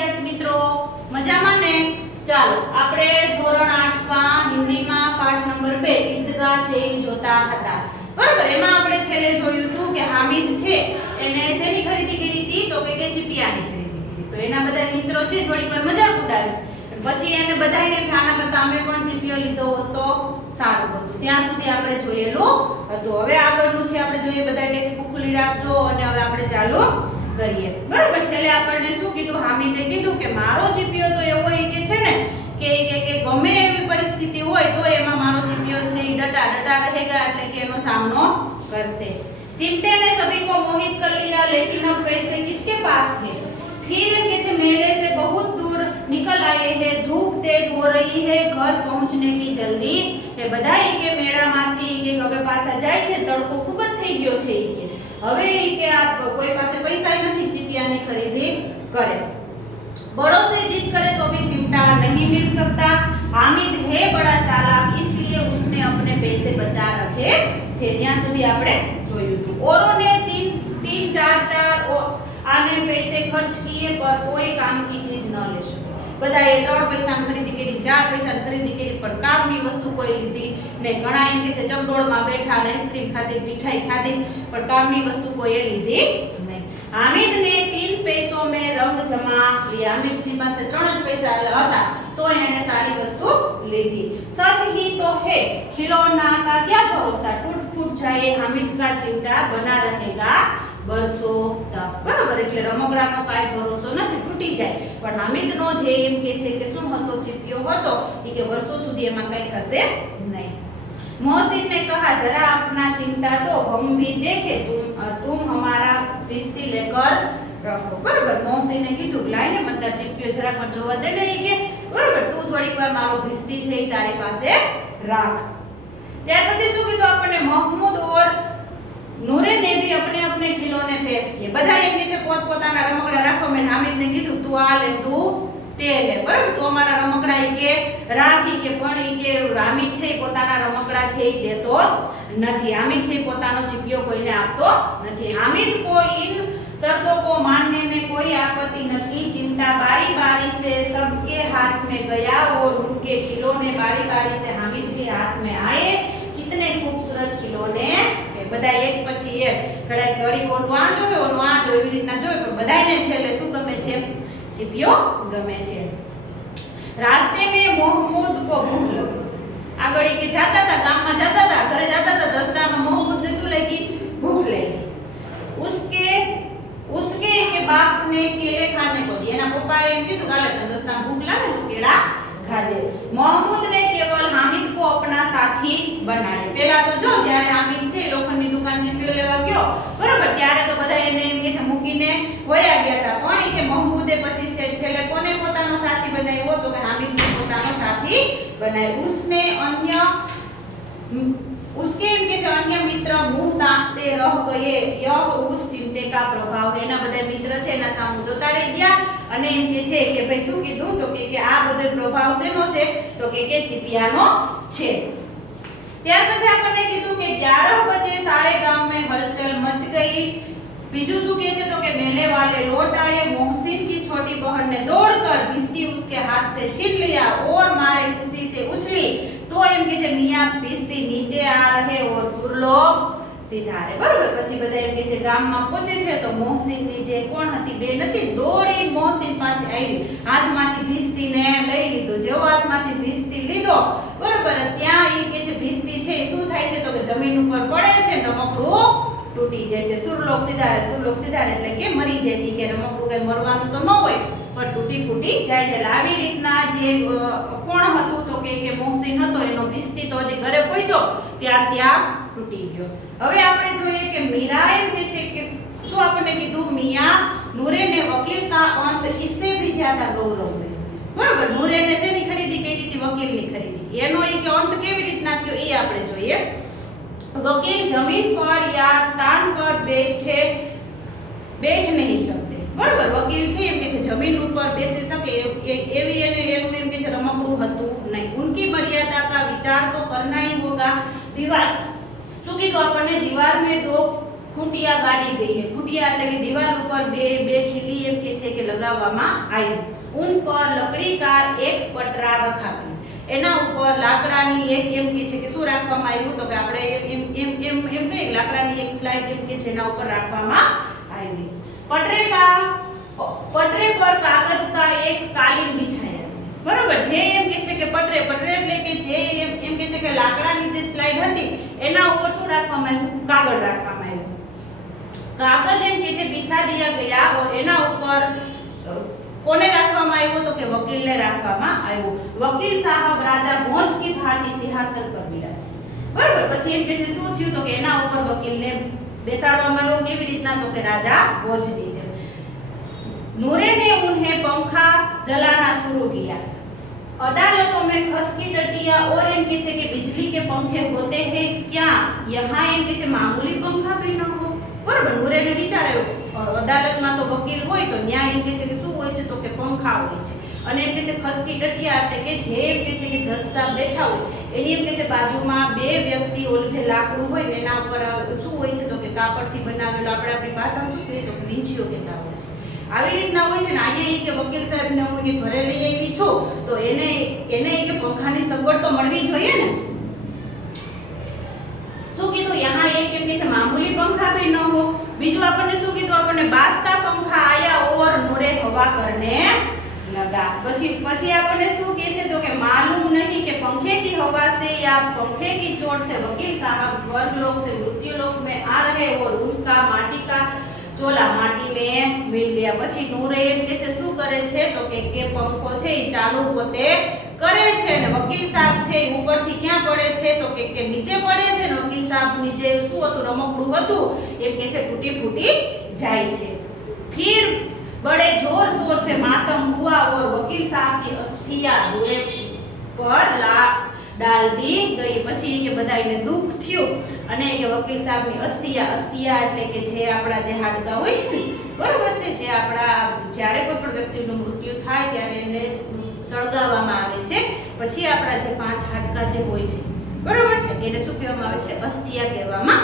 વિદ્યાર્થી મિત્રો મજામાં ને? ચાલો આપણે ધોરણ 8 માં હિન્દીમાં પાઠ નંબર 2 ઈદગાહ છે જોતા હતા. બરાબર, એમાં આપણે છેલ્લે જોયું હતું કે હામિદ છે એને શેની ખરીદી કરી હતી? તો કે ચીપિયાની ખરીદી કરી. તો એના બધા મિત્રો છે થોડીક વાર મજાક ઉડાવે છે, પછી એને બધાને આના કરતા અમે પણ ચીપિયો લીધો હોત તો સારું હતું. ત્યાં સુધી આપણે જોયેલું હતું. હવે આગળનું છે આપણે જોઈએ, બધા ટેક્સ્ટ બુક ખોલી રાખજો અને હવે આપણે ચાલુ કરીએ. બરાબર, છેલ્લે આપણને શું કીધું? હામિદે કીધું કે મારો ચીપિયો તો એવો કે છે ને કે ગમે એવી પરિસ્થિતિ હોય તો એમાં મારો ચીપિયો છે એ ડટા રહેગા, એટલે કે એનો સામનો કરશે. चिमटे ने सभी को मोहित कर लिया, लेकिन अब पैसे किसके पास है? फिर के छे मेले से बहुत दूर निकल आए हैं, धूप तेज हो रही है, घर पहुंचने की जल्दी है. बधाई के મેળામાંથી કે હવે પાછા જાય છે, તડકો ખૂબ જ થઈ ગયો છે કે હવે કે આપ કોઈ પાસે પૈસા નથી ચીપિયાની ખરીદી કરે. बड़ों से जिद करे तो भी चिमटा नहीं मिल सकता. हामिद है बड़ा चालाक, इसलिए उसने अपने पैसे बचा रखे थे. ત્યાં સુધી આપણે જોયું હતું. औरों ने तीन चार आने पैसे खर्च किए पर कोई काम की चीज न ले सके. બધાએ 3 પૈસાની ખરીદી કરી, 4 પૈસાની ખરીદી કરી, પણ કામની વસ્તુ કોઈ લીધી નહીં. ઘણા એમ કે છે ચકડોળમાં બેઠા ને આઈસ્ક્રીમ ખાધી, મીઠાઈ ખાધી, પણ કામની વસ્તુ કોઈએ લીધી નહીં. हामिद ने 3 पैसों में रंग जमा लिया. हामिद की પાસે 3 જ પૈસા હતા તો એને સારી વસ્તુ લીધી. सच ही तो है, खिलौना का क्या भरोसा, टूट फूट जाए, हामिद का चिमटा बना रहेगा વર્ષો તક. બરાબર, એટલે રમકડાનો કાઈ ભરોસો નથી, તૂટી જાય, પણ હામિદનો જે એમ કે છે કે શું હતો? ચીપિયો હતો એ કે વર્ષો સુધી એમાં કઈ થશે નહીં. मोहसिन ने कहा जरा अपना चिमटा दो, हम भी देखे, तुम हमारा भिस्ती लेकर रखो. बराबर, मोहसिन ने कीधું લાઈને મતલબ ચીપિયો જરા પણ જોવા દે ને કે બરાબર તું થોડીક વાર મારો भिस्ती છે એ તારી પાસે રાખ. ત્યાર પછી શું કીધું આપણને? महमूद और नूरे ने भी अपने अपने खिलौने पेश किए. બધા એમ કે છે પોતપોતાના રમકડા રાખો. મેં હામિદને કીધું તું આ લે, તું તે લે. બરાબર, તું અમારા રમકડા ઈ કે રાખી કે પણ ઈ કે હામિદ છે પોતાના રમકડા છે ઈ દેતો નથી. હામિદ છે પોતાનો ચીપિયો કોઈને આપતો નથી. हामिद को इन शर्तों को मानने में कोई आपत्ति नहीं. चिमटा बारी बारी से सबके हाथ में गया और उनके खिलौने बारी बारी से हामिद के हाथ में आए. कितने खूबसूरत खिलौने! બધા એક પછી એક ઘડાય ઘડી કોનું આ જોયો ઓનું આ જોયો એવી રીતના જોયો, પણ બધાયને છેલ્લે શું ગમે છે? ચીપિયો ગમે છે. रास्ते में महमूद को भूख लगी. આગળ કે જાતા હતા, ગામમાં જાતા હતા, ઘરે જાતા હતા, રસ્તામાં महमूदને શું લાગી? ભૂખ લાગી. उसके के बाप ने केले खाने को दिए. એના પપ્પાએ એમ કીધું કાલે તને રસ્તામાં ભૂખ લાગે તો કેળા ખાજે. महमूद ने केवल हामिद को अपना साथी बनाया. પહેલા તો જો જ્યારે હામિદ છે લોખંડની દુકાન ચીપિયો લેવા ગયો, બરાબર, ત્યારે તો બધા એને એમ કે છે મૂકીને વયા ગયા હતા, પણ એ કે महमूदે પછી છેલ્લે કોને પોતાનો સાથી બનાવ્યો? તો કે હામિદને પોતાનો સાથી બનાવ્યો. उसके इनके जो अन्य मित्र मुंह ताकते रह गए. यह उस चिमटे का प्रभाव है. એના બધા મિત્ર છે એના સામે જોતા રહી ગયા અને એમ કે છે કે ભાઈ શું કીધું? તો કે આ બધો પ્રભાવ શેનો છે? તો કે ચીપિયાનો છે. ત્યાર પછી આપણને કીધું કે 11 बजे सारे गांव में हलचल मच गई. બીજું શું કહે છે? તો કે मेले वाले लौट आए. मोहसिन की छोटी बहन ने दौड़कर भिस्ती उसके हाथ से छीन लिया और मारे खुशी से उछली. तो એમ કે છે મિયા भिस्ती नीचे आ रहे और सुरलोक सीधा रहे. બરાબર, પછી બધા એમ કે છે ગામમાં પહોંચે છે તો મોહસિનની જે કોણ હતી? બેન હતી, દોડી મોહસિન પાસે આવી, હાથમાંથી भिस्तीને લઈ લીધો. જેવો હાથમાંથી भिस्ती લીધો, બરાબર, ત્યાં એ કે છે भिस्ती છે એ શું થાય છે? તો કે જમીન ઉપર પડે છે, રમકડું તૂટી જાય છે. સુરલોક સીધા એટલે કે મરી જાય છે. કે રમકડું કઈ મરવાનું તો ન હોય, પણ તૂટી ફૂટી જાય છે. આવી રીતના જે કોણ હતું? તો કે મોહસિન હતો, એનો भिस्ती તો હજી ઘરે પહોંચ્યો ત્યાં તૂટી ગયો. હવે આપણે જોઈએ કે મીરા એમ કે છે કે શું આપણને કીધું? મિયા નૂરે ने वकील का अंत इससे भी ज्यादा गौरव है. બરાબર, નૂરેને શેની ખરીદી કરી હતી? વકીલની ખરીદી. એનો એ કે અંત કેવી રીતના થયો એ આપણે જોઈએ. वकील जमीन पर या तान कर बैठ नहीं सकते. बराबर, वकील છે એમ કે છે જમીન ઉપર બેસી શકે એવી એને એનું એમ કે છે રમકડું હતું નહીં. उनकी मर्यादा का विचार तो करना ही होगा. दीवार શું કીધું આપણને? दीवार में 2 खूंटिया गाड़ी गई है। खूंटिया એટલે કે દીવાલ ઉપર બે ખીલી એમ કે છે કે લગાવવામાં આવી। उन पर लकड़ी का एक पटरा रखा गया। એના ઉપર લાકડાની એક એમ કે છે કે શું રાખવામાં આવ્યું તો કે આપણે એમ કે લાકડાની એક સ્લાઇડ એમ કે જેના ઉપર રાખવામાં આવી। पटरे पर कागज का एक कालीन बिछाया। बराबर जे एम के छे के पटरे એટલે કે જે એમ કે છે કે લાકડાની જે સ્લાઇડ હતી એના ઉપર શું રાખવામાં આવ્યું કાગળ રાખવામાં આવ્યું। कागज एम के छे बिछा दिया गया और एना ऊपर कोने રાખવામાં આવ્યો તો કે વકીલને રાખવામાં આવ્યો। વકીલ સાહેબ રાજા ભોજ की भांति सिंहासन पर बिराजे। बराबर પછી એમ કે છે શું થયું તો કે એના ઉપર વકીલને બેસાડવામાં આવ્યો કેવી રીતના તો કે રાજા ભોજની જેમ। नूरे ने उन्हें पंखा जलाना शुरू किया। अदालतों में खसकी टटिया और एम के छे के बिजली के पंखे होते हैं क्या? यहाँ एम के छे मामूली पंखा भी न हो। बराबर नूरे ने विचार्यो अदालतમાં તો વકીલ હોય તો ન્યાય એમ કે છે કે શું હોય છે તો કે પંખા હોય છે અને એમ કે છે ખસકી ટટિયા એટલે કે જે એમ કે છે કે જજ સાહેબ બેઠા હોય એની એમ કે છે બાજુમાં બે વ્યક્તિ ઓલું જે લાકડું હોય ને એના ઉપર શું હોય છે તો કે કાપડથી બનાવેલો આપણે આપણી ભાષામાં શું કહીએ તો કે વીંછીઓ કહેતા હોય છે। આવી રીતના હોય છે ને અહીંયા કે વકીલ સાહેબને હું કે ઘરે લઈ આવી છું તો એને કે પંખાની સગવડ તો મળવી જોઈએ ને। શું કીધું यहाँ एक એમ કે છે मामूली पंखा भी न हो। બીજું આપણને શું કીધું આપણને बास का पंखा आया और नूरे हवा करने लगा। પછી આપણને શું કહે છે તો કે मालूम नहीं कि पंखे की हवा से या पंखे की चोट से वकील साहब स्वर्गलोक से मृत्युलोक में आ रहे और उनका माटी का चोला माटी में मिल गया। પછી નૂરે એમ કે છે શું કરે છે તો કે પંખો છે એ ચાલુ પોતે કરે છે ને વકીલ સાહેબ છે ઉપરથી ક્યાં પડે છે તો કે નીચે પડે છે ને વકીલ સાહેબ નીચે શું હતું રમકડું હતું એમ કે છે ફૂટી જાય છે। फिर बड़े जोर शोर से मातम हुआ और वकील साहब की अस्थियां धुएं पर डाल दी गई। પછી કે બધાને દુખ થયું અને કે વકીલ સાહેબની अस्थियां એટલે કે જે આપડા જે હાડકા હોય છે ને બરોબર છે જે આપડા જ્યારે કોઈ પણ વ્યક્તિનું મૃત્યુ થાય ત્યારે એને સળગાવવામાં આવે છે પછી આપડા જે પાંચ હાડકા જે હોય છે બરોબર છે એને શું કહેવામાં આવે છે अस्थियां કહેવામાં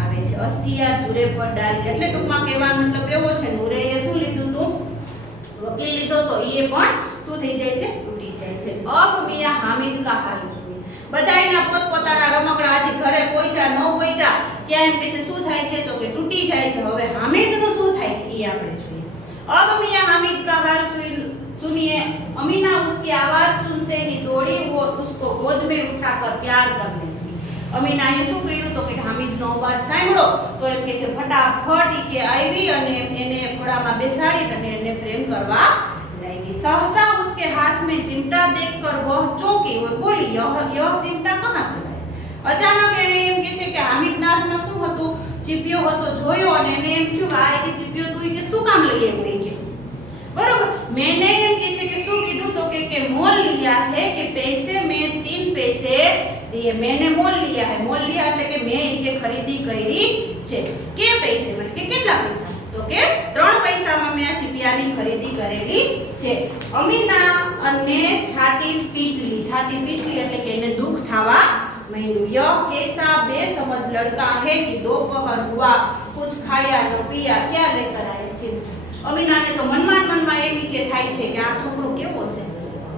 આવે છે। अस्थियां ધુરે પર ડાલી એટલે ટૂંકમાં કહેવાનો મતલબ એવો છે નૂરે એ શું લીધું હતું વકીલ લીધો તો એ પણ શું થઈ જાય છે તૂટી જાય છે। अब मियां हामिद का हाल सुनिए। બધાયના પોતપોતાના રમકડા આજે ઘરે પહોંચ્યા ન પહોંચ્યા ત્યાં એમ કે છે શું થાય છે તો કે તૂટી જાય છે। હવે હામિદનું શું થાય છે એ આપણે જોઈએ। अब मियां हामिद का हाल सुनिए। अमीना उसकी आवाज सुनते ही दौड़ी और उसको गोद में उठाकर प्यार करने लगी। અમીનાએ શું કર્યું તો કે હામિદનો અવાજ સાંભળો તો એમ કે છે ફટાફટ કે આવી અને એને ખોળામાં બેસાડી અને એને પ્રેમ કરવા લાગી। सहसा उसके हाथ में चिमटा देखकर वह चौंकी और बोली यह चिमटा कहां से लाया। अचानक એને એમ કે છે કે હામિદના હાથમાં શું હતું ચીપિયો હતો જોયો અને એને એમ થયું આ કે ચીપિયો તું કે શું કામ લઈ આવ્યો કે बराबर मैंने एम के छे के શું કીધું તો કે मोल लिया है कि पैसे में 3 पैसे दिए। मैंने मोल लिया है मोल लिया એટલે કે મેં કે ખરીદી કરી છે કે પૈસે એટલે કે કેટલા પૈસા તો કે 3 પૈસામાં મેં આ ચીપિયાની ખરીદી કરેલી છે। અમીના અને છાતી પીટલી એટલે કે એને દુખ થવા માંડ્યું। यह कैसा बेसमझ लड़का है कि दोपहर हुआ कुछ खाया न पिया क्या लेकर आया છે। અમીનાને તો મનમાં એવી કે થાય છે કે આ છોકરો કેવો છે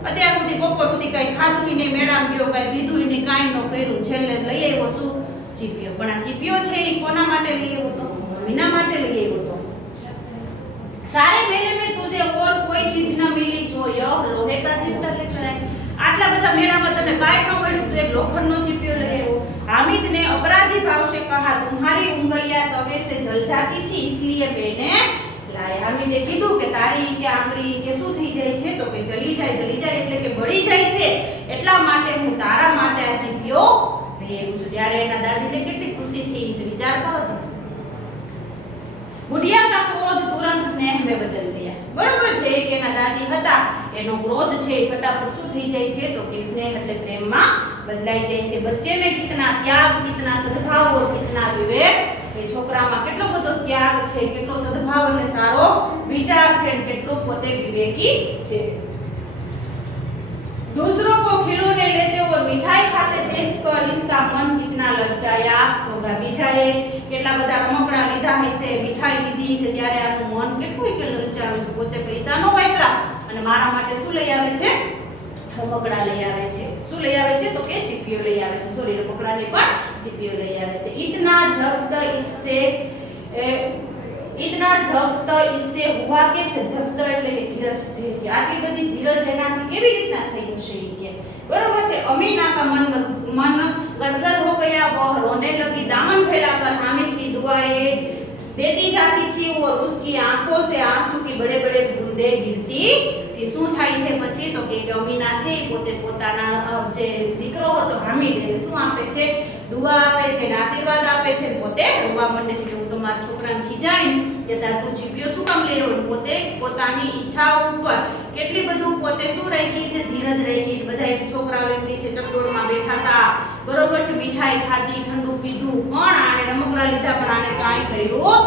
અત્યાર સુધી બપોર સુધી કઈ ખાધું ને મેળામ ગયો કઈ લીધું ને કાઈ ન કર્યું છેલ્લે લઈ આવ્યો શું ચીપિયો। પણ આ ચીપિયો છે એ કોના માટે લઈ આવ્યો તો અમીના માટે લઈ આવ્યો તો। सारे मेले में तुझे और कोई चीज न मिली जो यह लोहे का चिमटा लेकर आए। આટલા બધા મેળામાં તને કાઈ ન મળ્યું તો એક લોખંડનો ચીપિયો લઈ આવ્યો। हामिद ने अपराधी भाव से कहा तुम्हारी उंगलियां तवे से जल जाती थी इसलिए मैंने लाया। હામિદે કીધું કે તારી કે આંગળી કે શું થઈ જાય છે તો કે જલી જાય એટલે કે બળી જાય છે એટલા માટે હું તારા માટે આ ચીપિયો લઈ આવ્યો છું। ત્યારે એના દાદીને કેટલી ખુશી થઈ છે વિચાર કરો તો। बुढ़िया का क्रोध तुरंत स्नेह में बदल गया। बराबर છે કે એના દાદી હતા એનો ક્રોધ છે ફટાફટ શું થઈ જાય છે તો કે સ્નેહ એટલે પ્રેમમાં બદલાઈ જાય છે। बच्चे में कितना त्याग कितना सद्भाव और कितना विवेक। એ છોકરામાં કેટલો બધો ત્યાગ છે કેટલો સદ્ભાવ અને સારો વિચાર છે કેટલો પોતે વિવેકી છે। दूसरों को खिलौने लेते और मिठाई खाते देखकर इसका मन कितना ललचाया होगा। બીજાએ કેટલા બધા રમકડા લીધા હશે, મીઠાઈ લીધી છે, ત્યારે આનું મન કેટલું કે લલચાવે છે. પોતે પૈસા નો વાપરા અને મારા માટે શું લઈ આવે છે? રમકડા લઈ આવે છે. શું લઈ આવે છે? તો કે ચીપીઓ લઈ આવે છે. સોરી, રમકડા નહીં પણ ચીપીઓ લઈ આવે છે. इतना जब्त इससे हुआ કે જબ્ત એટલે કે ધીરજ ધૈર્ય. આટલી બધી ધીરજ એનાથી કેવી રીતના થઈ હશે કે બરોબર છે. अमीना का मन गदगद हो गया, वह रोने लगी, दामन फैलाकर हामिद की दुआएं देती जाती थी और उसकी आंखों से आंसू की बड़े बड़े बूंदे गिरती थी. શું થાય છે પછી? તો કે અમીના છે પોતે પોતાના જે દીકરો હતો હામિદ એને શું આપે છે? દુઆ આપે છે, આશીર્વાદ આપે છે, પોતે રોવા માંડે છે કે હું તો મારા છોકરાને ખીજાણી કે તું ચીપીઓ શું કામ લઈ રહ્યો? પોતે પોતાની ઈચ્છાઓ ઉપર કેટલી બધું પોતે શું રાખી છે? ધીરજ રાખી છે. બધા છોકરાઓ એમ કહે છે ચકડોળમાં બેઠા હતા, બરોબર છે, મીઠાઈ ખાધી, ઠંડુ પીધું, પણ આને રમકડા લીધા પણ આને કાંઈ કર્યું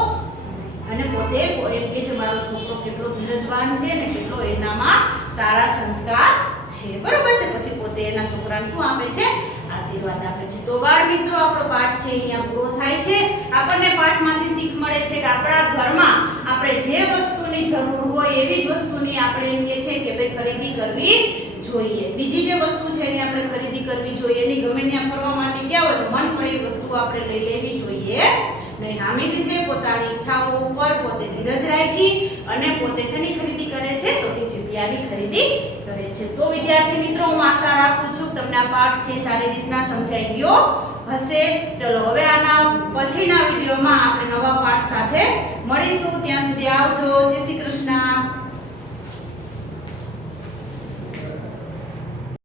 અને પોતે એમ કે છે મારો છોકરો કેટલો ધીરજવાન છે ને કેટલો એનામાં સારા સંસ્કાર છે. બરોબર છે. પછી પોતે એના છોકરાને શું આપે છે? આશીર્વાદ આપે છે. તો બાળ મિત્રો આપણો પાઠ છે અહીંયા પૂરો થાય છે. આપણને પાઠમાંથી શીખ મળે છે કે આપણા ઘરમાં આપણે જે વસ્તુની જરૂર હોય એવી જ વસ્તુની આપણે એમ કે છે કે ભાઈ ખરીદી કરવી જોઈએ. બીજી જે વસ્તુ છે એની આપણે ખરીદી કરવી જોઈએ. એની ગમે ત્યાં ફરવા માટે ક્યાં હોય તો મન પડે વસ્તુ આપણે લઈ લેવી જોઈએ નહીં. હામિદ છે પોતાની ઈચ્છાઓ ઉપર પોતે ધીરજ રાખી અને પોતે શેની ખરીદી કરે છે? તો કે ચીપિયાની ખરીદી કરે છે. તો વિદ્યાર્થી મિત્રો, હું આશા રાખું છું તમને આ પાઠ છે સારી રીતના સમજાઈ ગયો હશે. ચલો હવે આના પછીના વિડીયોમાં આપણે નવા પાઠ સાથે મળીશું. ત્યાં સુધી આવજો. જય શ્રી કૃષ્ણ.